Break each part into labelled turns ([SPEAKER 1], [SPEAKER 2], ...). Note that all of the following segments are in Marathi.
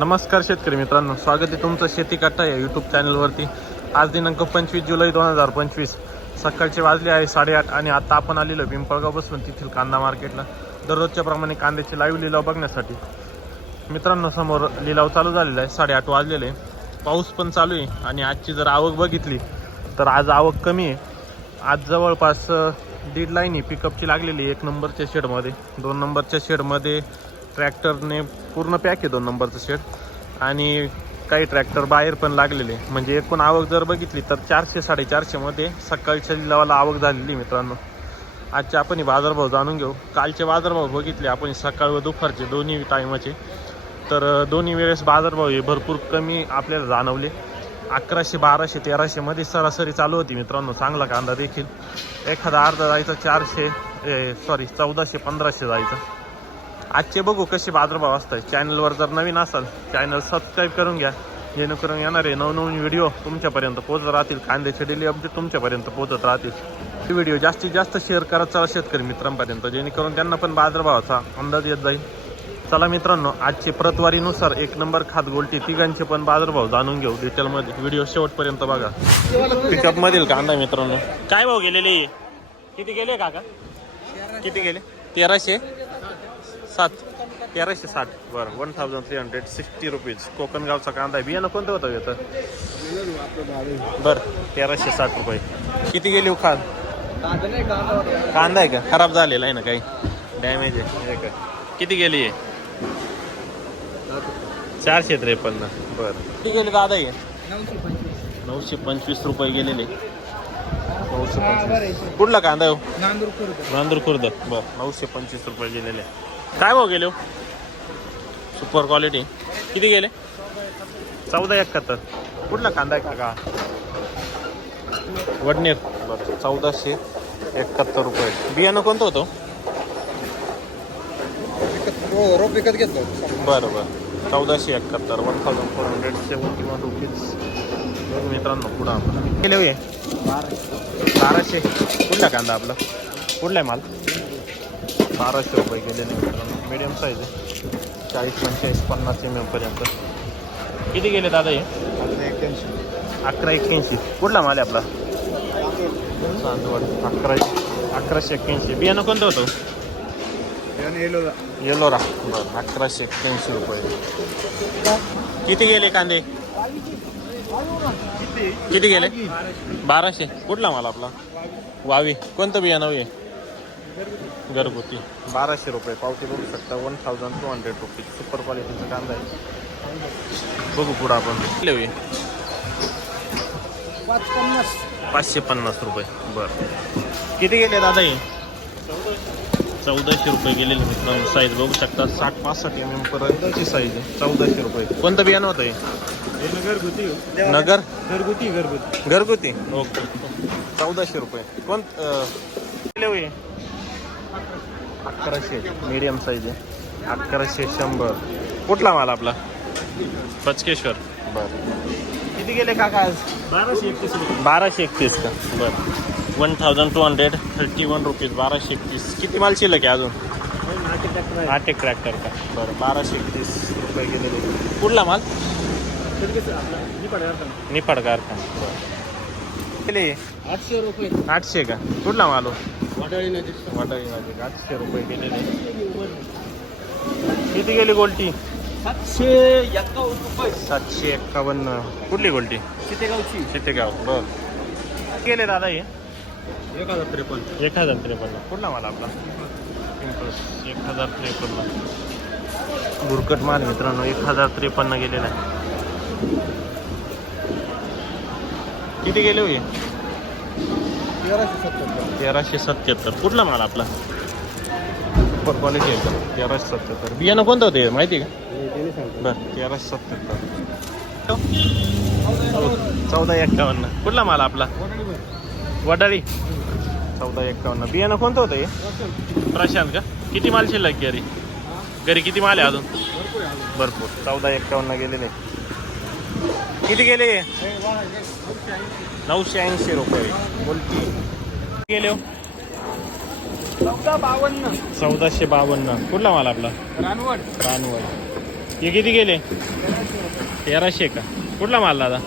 [SPEAKER 1] नमस्कार शेतकरी मित्रांनो स्वागत आहे तुमचं शेती कट्टा या यूट्यूब चॅनलवरती आज दिनांक पंचवीस जुलै दोन हजार पंचवीस. सकाळचे वाजले आहे साडेआठ आणि आता आपण आलेलो आहे पिंपळगाव बसून तेथील कांदा मार्केटला. दररोजच्या प्रमाणे कांद्याचे लाईव्ह लिलाव बघण्यासाठी. मित्रांनो समोर लिलाव चालू झालेला आहे साडेआठ वाजलेले आहे. पाऊस पण चालू आहे आणि आजची जर आवक बघितली तर आज आवक कमी आहे. आज जवळपास अ, दीड लाईन आहे पिकअपची लागलेली एक नंबरच्या शेडमध्ये दोन नंबरच्या शेडमध्ये ट्रॅक्टरने पूर्ण पॅक आहे दोन नंबरचं शेड. आणि काही ट्रॅक्टर बाहेर पण लागलेले. म्हणजे एकूण आवक जर बघितली तर चारशे साडेचारशेमध्ये सकाळच्या लिलावाला आवक झालेली मित्रांनो. आजचे आपण बाजारभाव जाणून घेऊ. कालचे बाजारभाव बघितले आपण सकाळ व दुपारचे दोन्ही टायमाचे तर दोन्ही वेळेस बाजारभाव हे भरपूर कमी आपल्याला जाणवले. अकराशे बाराशे तेराशेमध्ये सरासरी चालू होती मित्रांनो. चांगला कांदा देखील. एखादा अर्धा जायचा चारशे सॉरी चौदाशे पंधराशे जायचा. आजचे बघू कसे बाजारभाव असतात. चॅनलवर जर नवीन असाल चॅनल सबस्क्राईब करून घ्या. जेणेकरून येणारे नवनवीन व्हिडिओ तुमच्यापर्यंत पोहोचत राहतील. कांद्याचे डेली अपडेट तुमच्यापर्यंत पोहोचत राहतील. हे व्हिडिओ जास्तीत जास्त शेअर करत चला शेतकरी मित्रांपर्यंत. जेणेकरून त्यांना पण बाजारभावाचा अंदाज येत जाईल. चला मित्रांनो आजचे प्रतवारीनुसार एक नंबर खात गोलटी. तिघांचे पण बाजारभाव जाणून घेऊ. डिटेलमध्ये व्हिडिओ शेवटपर्यंत बघा. पिकअप मधील कांदा मित्रांनो. काय भाव गेलेले? किती गेले काका? किती गेले? तेराशे? सात. तेराशे साठ. बरं one thousand three hundred sixty rupees कोकणगावचा कांदा आहे. बियाणं कोणतं होतं येतं बरं तेराशे साठ रुपये. किती गेली उखाद कांदा आहे का? खराब झालेला आहे ना काही? डॅमेज आहे. का किती गेली आहे चारशे त्रेपन्न. बरं. किती गेले दादा हे? नऊशे पंचवीस रुपये गेलेले. नऊशे पंचवीस. कुठला कांदा आहे हो? नांदूर खुर्द. बर नऊशे पंचवीस रुपये गेलेले. काय भाव गेले हो? सुपर क्वालिटी किती गेले? चौदा एकाहत्तर. कुठला कांदा आहे? काका. वडनेर. बरं चौदाशे एकाहत्तर रुपये. बियाणं कोणतं होतं?
[SPEAKER 2] हो रोप विकत घेतलो.
[SPEAKER 1] बरं बरं. चौदाशे एकाहत्तर. One thousand four hundred seventy one rupees मित्रांनो पुढं आपण. गेले बाराशे. कुठला कांदा आपला? कुठला आहे माल? बाराशे रुपये गेलेले मित्रांनो. मिडियम साईज आहे. चाळीस पंचेचाळीस पन्नास एम एमपर्यंत किती गेले दादा हे? अकरा एक्क्याऐंशी. कुठला माल आहे आपला? चांदवड. अकरा अकराशे एक्क्याऐंशी. बियाणं कोणतं होतं? येलोरा. बरं अकराशे एक्क्याऐंशी रुपये. किती गेले कांदे? किती? गेले? बाराशे. कुठला माल आपला? वावी. कोणतं बियाणं आहे घरगुती. बाराशे रुपये. पावती बघू शकता. One thousand two hundred rupees super क्वालिटीचा कांदा आहे. बघू पुढं आपण.
[SPEAKER 2] पन्नास
[SPEAKER 1] पाचशे पन्नास रुपये. बरं. किती गेले दादा हे? चौदाशे रुपये गेलेले मित्रांनो. साईज बघू शकता. साठ पासष्ट एम एम पर्यंतची साईज आहे. चौदाशे रुपये. कोणतं बियाणं होतं हे?
[SPEAKER 2] घरगुती.
[SPEAKER 1] नगर?
[SPEAKER 2] घरगुती घरगुती.
[SPEAKER 1] घरगुती. ओके. चौदाशे रुपये. कोण किती होईल अकराशे मीडियम साईज आहे. अकराशे शंभर. कुठला माल आपला? पचकेश्वर. बरं. किती गेले काका आज?
[SPEAKER 2] बाराशे एकतीस
[SPEAKER 1] बाराशे एकतीस का? बरं. One thousand two hundred thirty one rupees बाराशे एकतीस. किती माल शिल्लक आहे अजून? आठ एक ट्रॅक्टर का? बरं बाराशे एकतीस रुपये गेलेले. कुठला माल? निफाड कारखाना. बरं
[SPEAKER 2] आठशे रुपये.
[SPEAKER 1] आठशे का? कुठला माल हो?
[SPEAKER 2] वाटाळी
[SPEAKER 1] आठशे रुपये गेलेले. किती गेली गोल्टी?
[SPEAKER 2] सातशे एक्कावन्न रुपये.
[SPEAKER 1] सातशे एक्कावन्न. कुठली गोल्टी?
[SPEAKER 2] चितेगावची
[SPEAKER 1] चितेगाव बरं. गेले दादा हे?
[SPEAKER 2] एक हजार त्रेपन्न.
[SPEAKER 1] एक हजार त्रेपन्न. कुठला माल आपला? एक हजार त्रेपन्न. बुरकट माल मित्रांनो एक हजार त्रेपन्न गेलेला आहे. किती गेले होई
[SPEAKER 2] तेराशे
[SPEAKER 1] सत्याहत्तर कुठला माल आपला? सुपर क्वालिटी आहे तेराशे सत्याहत्तर बियाणं कोणतं होते? माहिती आहे का? बरं तेराशे सत्याहत्तर चौदा एक्कावन्न. कुठला माल आपला? वडाळी. चौदा एक्कावन्न. बियाणं कोणतं होतं हे? प्रशांत का? किती माल शिल्लक घरी? घरी किती माल आहे अजून? भरपूर. चौदा एक्कावन्न गेलेले. किती गेले नऊशे ऐंशी रुपये. बोलती गेले हो.
[SPEAKER 2] चौदा बावन्न.
[SPEAKER 1] चौदाशे बावन्न. कुठला माल आपला?
[SPEAKER 2] रानवड.
[SPEAKER 1] रानवड. हे किती गेले? तेराशे का? कुठला माल दादा?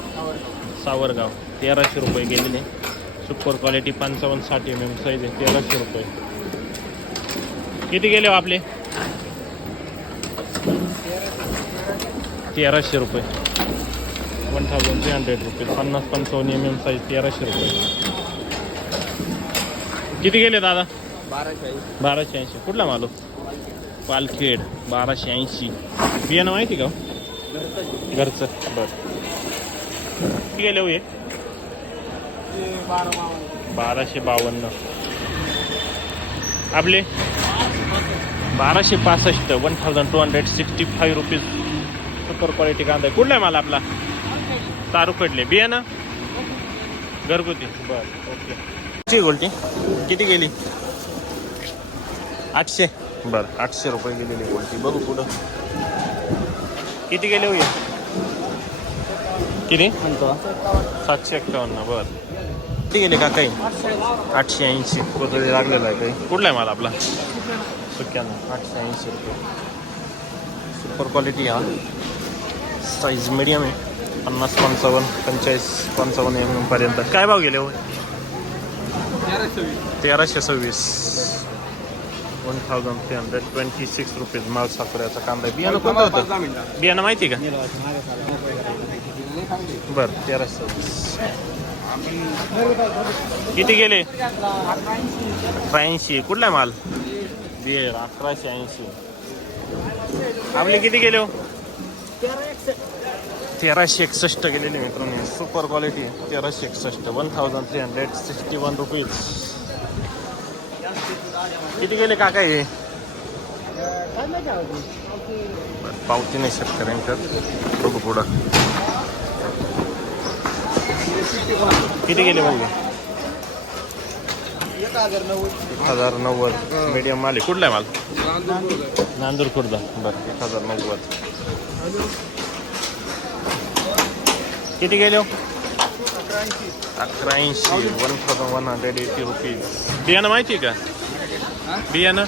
[SPEAKER 1] सावरगाव. तेराशे रुपये गेलेले. सुपर क्वालिटी पंचावन्न साठ एम एम साईज आहे. तेराशे रुपये. किती गेले हो आपले? तेराशे रुपये. One thousand three hundred rupees पन्नास पंचावन्न एम एम साईज तेराशे रुपये. किती गेले दादा?
[SPEAKER 2] बाराशे
[SPEAKER 1] बाराशे ऐंशी. कुठला मालू पालखेड हो? बाराशे ऐंशी. बियाणं माहिती का हो? घरचं. बरं. किती गेले हो हे? बाराशे बावन्न. आपले? बाराशे पासष्ट one thousand two hundred sixty five rupees super quality कांदा आहे. कुठला आहे मला आपला? तारुकडले बियाणं घरगुती. बरं ओके. गोल्टी? किती गेली? आठशे. बरं आठशे रुपये गेलेली गोल्टी. बघू पुढं. किती गेले हो हे? किती?
[SPEAKER 2] म्हणतो
[SPEAKER 1] सातशे एक्कावन्न बरं. किती गेले का काही आठशे ऐंशी. कोथळी लागलेला आहे काही. कुठला आहे माल आपला? सुक्यानं आठशे ऐंशी रुपये. सुपर क्वालिटी हा. साईज मिडियम आहे. पन्नास पंचावन्न पंचेचाळीस पंचावन्न एम एम पर्यंत. काय भाव गेले हो? तेराशे सव्वीस. One thousand three hundred twenty six rupees माल साखऱ्याचा कांदा. बियाणं कोणतं होतं? बियाणं माहिती का? बरं तेराशे सव्वीस. किती गेले? अठरा ऐंशी कुठला माल? बियर अकराशे ऐंशी आपले किती गेले हो? तेराशे एकसष्ट गेलेली मित्रांनो. सुपर क्वालिटी तेराशे एकसष्ट. One thousand three hundred sixty one rupees किती गेले काका हे? पावती नाही शेतकऱ्यांच्यात बघू पुढं. किती गेले म्हणजे
[SPEAKER 2] एक हजार नव्वद.
[SPEAKER 1] मीडियम माल आहे. कुठला आहे माल? नांदूर खुर्द. बरं एक हजार नव्वद. किती गेले हो? अकरा ऐंशी one thousand one hundred eighty rupees बियाणं माहिती आहे का? बियाणं?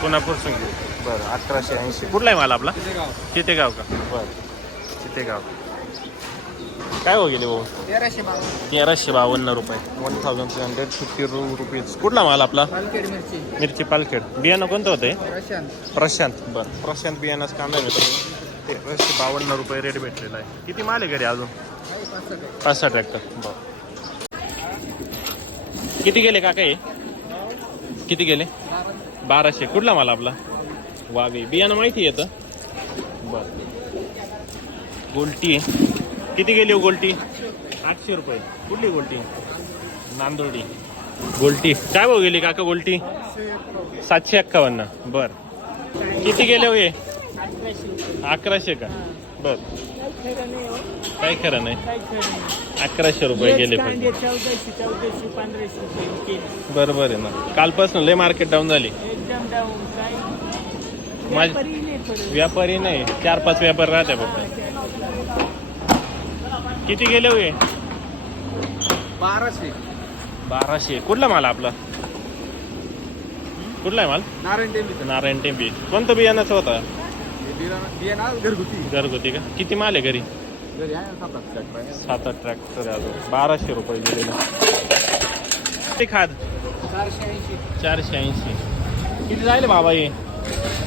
[SPEAKER 1] कोल्हापूर संगीत बरं अकराशे ऐंशी. कुठला आहे माल आपला? चितेगाव का? बरं चितेगाव काय हो गेले भाऊ?
[SPEAKER 2] तेराशे
[SPEAKER 1] बावन्न रुपये. One thousand three hundred fifty रु रुपीज कुठला माल आपला?
[SPEAKER 2] मिरची.
[SPEAKER 1] मिरची पालखेड. बियाणं कोणतं होतं?
[SPEAKER 2] प्रशांत.
[SPEAKER 1] प्रशांत. बरं प्रशांत बियाणाच कांदा मिळतो तेराशे बावन्न रुपये रेट भेटलेला आहे. किती माल आहे घरी अजून?
[SPEAKER 2] पाच सहा
[SPEAKER 1] ट्रॅक्टर बरं. किती गेले काका हे? किती गेले? बाराशे. कुठला माल आपला? वावे बियाणं माहिती येतं बरं. गोल्टी किती गेली हो गोल्टी? आठशे रुपये. कुठली गोल्टी? नांदोडी. गोल्टी. काय भाऊ गेली काका गोल्टी? सातशे एक्कावन्न. बर. किती गेले हो हे? अकराशे का? बर. काही खरं नाही. अकराशे रुपये गेले बरोबर आहे ना. कालपासून लय मार्केट डाऊन झाली.
[SPEAKER 3] व्यापारी नाही पडत.
[SPEAKER 1] व्यापारी नाही. चार पाच व्यापारी राहते फक्त. किती गेले हो हे
[SPEAKER 2] बाराशे.
[SPEAKER 1] बाराशे. कुठला माल आपला? कुठला आहे माल?
[SPEAKER 2] नारायण टेंबी
[SPEAKER 1] नारायण टेंबी कोणतं बियाणाचं होता?
[SPEAKER 2] घरगुती.
[SPEAKER 1] घरगुती का? किती माल आहे घरी?
[SPEAKER 2] घरी आहे ना सात आठ ट्रॅक्टर आहे.
[SPEAKER 1] सात आठ ट्रॅक्टर आहे अजून. बाराशे रुपये गेलेले किती खाद
[SPEAKER 2] चारशे ऐंशी.
[SPEAKER 1] चारशे ऐंशी. किती जायले बाबा हे?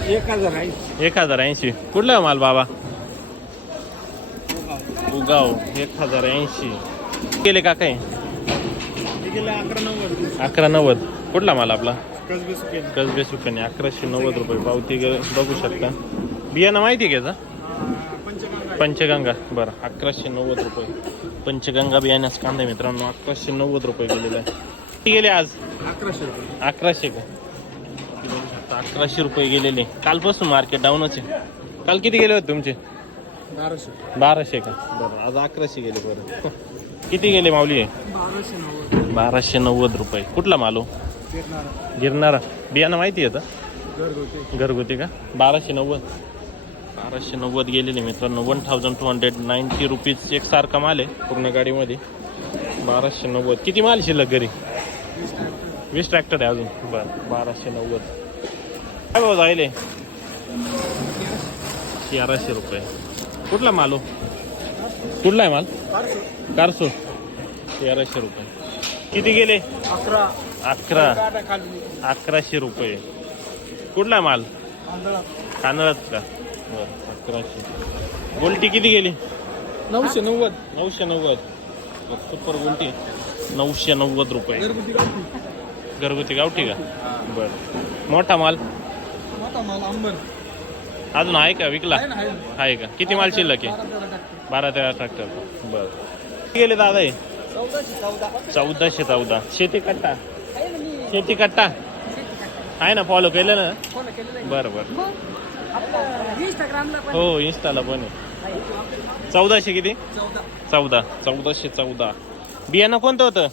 [SPEAKER 2] एक हजार ऐंशी.
[SPEAKER 1] एक हजार ऐंशी. कुठला माल बाबा? उगाव. एक हजार ऐंशी. गेले का काय
[SPEAKER 2] अकरा नव्वद.
[SPEAKER 1] अकरा नव्वद. कुठला माल आपला?
[SPEAKER 2] कसबे
[SPEAKER 1] सुकन्या अकराशे नव्वद रुपये. पावती ग- बघू शकता. बियाणं माहिती आहे का
[SPEAKER 2] पंचगंगा
[SPEAKER 1] पंचगंगा. बरं अकराशे नव्वद रुपये. पंचगंगा बियाण्यास कांदा आहे मित्रांनो अकराशे नव्वद रुपये गेलेला आहे. किती गेले आज?
[SPEAKER 2] अकराशे रुपये.
[SPEAKER 1] अकराशे का? अकराशे रुपये गेलेले. कालपासून मार्केट डाऊनच आहे. काल किती गेले होते तुमचे?
[SPEAKER 2] बाराशे.
[SPEAKER 1] बाराशे का? बरं आज अकराशे गेले बरं. किती गेले माऊली
[SPEAKER 2] नव्वद.
[SPEAKER 1] बाराशे नव्वद रुपये. कुठला मालो? गिरणारा बियाणं माहिती आहे
[SPEAKER 2] घरगुती.
[SPEAKER 1] घरगुती का? बाराशे नव्वद. बाराशे नव्वद गेलेले मित्रांनो. One thousand two hundred ninety rupees एक सारखा माल आहे पूर्ण गाडीमध्ये. बाराशे नव्वद. किती माल शिल्लक घरी? वीस ट्रॅक्टर आहे अजून. बरं बाराशे नव्वद. काय भाऊ जायले? तेराशे रुपये. कुठला माल हो? कुठला आहे माल? कारसो तेराशे रुपये. किती गेले?
[SPEAKER 2] अकरा.
[SPEAKER 1] अकरा. अकराशे रुपये. कुठला माल? तांदळात का? बरं अकराशे. गोल्टी किती गेली?
[SPEAKER 2] नऊशे नव्वद.
[SPEAKER 1] नऊशे नव्वद. सुपर गोल्टी. नऊशे नव्वद रुपये.
[SPEAKER 2] घरगुती गावठी.
[SPEAKER 1] का? बरं. मोठा माल?
[SPEAKER 2] मोठा माल अंबर.
[SPEAKER 1] अजून आहे का विकला?
[SPEAKER 2] आहे
[SPEAKER 1] का? किती माल शिल्लक आहे?
[SPEAKER 2] बारा तेरा
[SPEAKER 1] ट्रॅक्टर बरं किती गेले दादा हे?
[SPEAKER 2] चौदाशे चौदा.
[SPEAKER 1] शेती कट्टा? शेती कट्टा? आहे ना फॉलो केलं ना? बरं बरं. हो इन्स्टाला पण आहे. चौदाशे किती?
[SPEAKER 2] चौदा.
[SPEAKER 1] चौदा. चौदाशे चौदा. बियाणं कोणतं होतं?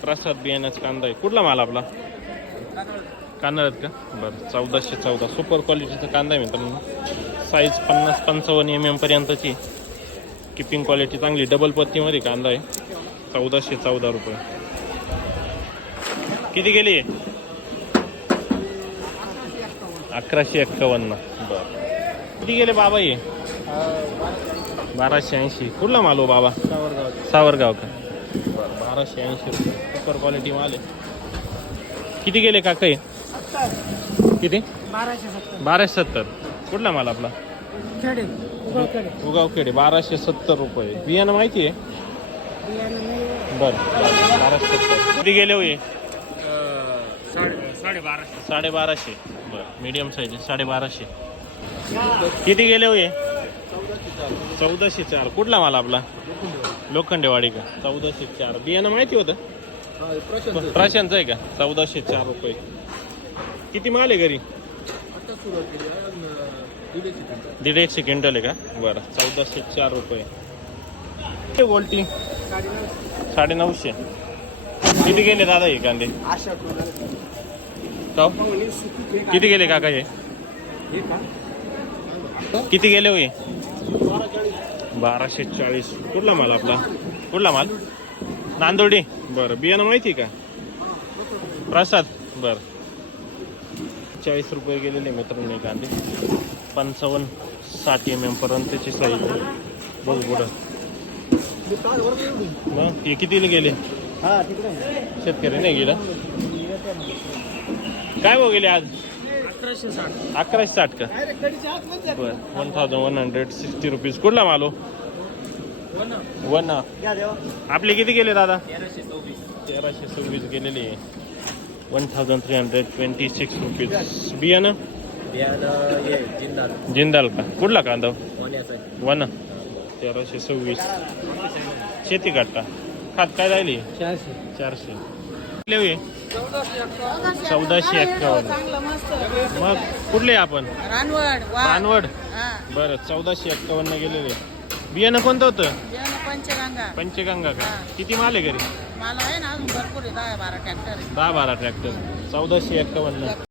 [SPEAKER 1] प्रसाद. बियाण्याचा कांदा आहे. कुठला माल आपला? कांदा का? बरं चौदाशे चौदा. सुपर क्वालिटीचा कांदा आहे मित्रांनो. साईज पन्नास पंचावन्न एम एम पर्यंतची. किपिंग क्वालिटी चांगली. डबल पत्तीमध्ये कांदा आहे. चौदाशे चौदा रुपये. किती गेली अकराशे एक्कावन्न. बरं. किती गेले बाबा हे? बाराशे ऐंशी. कुठला माल हो बाबा?
[SPEAKER 2] सावरगाव
[SPEAKER 1] सावरगाव का? बरं बाराशे ऐंशी रुपये. सुपर क्वालिटी माल आहे. किती गेले काका हे? किती?
[SPEAKER 2] बाराशे सत्तर.
[SPEAKER 1] बाराशे सत्तर. कुठला माल आपला?
[SPEAKER 2] उगाव खेडे
[SPEAKER 1] बाराशे सत्तर रुपये. बियाणं माहिती आहे? बरं बरं, बाराशे सत्तर. किती गेले हो?
[SPEAKER 2] साडे साडे बाराशे
[SPEAKER 1] साडेबाराशे. बरं मीडियम साईज साडेबाराशे. किती गेले हो हे? चौदाशे चार. कुठला माल आपला? लोखंडेवाडी का? चौदाशे चार. बियाणं माहिती होतं? प्राशांचं आहे का? चौदाशे चार रुपये. किती माल आहे घरी?
[SPEAKER 2] दीड एकशे
[SPEAKER 1] क्विंटल आहे का? बरं चौदाशे चार रुपये. किती गोल्टी साडे नऊशे किती गेले दादा हे कांदे?
[SPEAKER 2] काही
[SPEAKER 1] किती गेले काका हे? किती गेले होय बाराशे चाळीस. कुठला माल आपला? कुठला माल? नांदोडी. बरं बियाणं माहिती का? प्रसाद. बरं. चाळीस रुपये गेलेले मित्रांनो कांदे पंचावन्न साठ एम एम पर्यंतची साईज. बघू पुढं? मग हे कितीला गेले?
[SPEAKER 2] हा.
[SPEAKER 1] शेतकरी नाही गेला? काय भाऊ गेले आज?
[SPEAKER 2] अकराशे साठ
[SPEAKER 1] अकराशे साठ का. बरं one thousand one hundred sixty rupees कुठला मालो वन. आपले किती गेले दादा?
[SPEAKER 2] तेराशे सव्वीस.
[SPEAKER 1] गेलेले. One thousand three hundred twenty six rupees बियाणं?
[SPEAKER 2] जिंदाल
[SPEAKER 1] जिंदाल का? कुठला कांदा वन तेराशे सव्वीस. शेती काढता? खात काय राहिली?
[SPEAKER 2] चारशे.
[SPEAKER 1] चारशे. कुठले होय? चौदाशे एक्कावन्न. मग कुठले आपण?
[SPEAKER 3] रानवड
[SPEAKER 1] बरं चौदाशे एक्कावन्न गेलेले. बियाणं कोणतं होतं?
[SPEAKER 3] पंचगंगा.
[SPEAKER 1] पंचगंगा का. किती माल आहे घरी?
[SPEAKER 3] मला आहे ना अजून भरपूर आहे दहा बारा ट्रॅक्टर आहे.
[SPEAKER 1] दहा बारा ट्रॅक्टर. चौदाशे एक्कावन्न.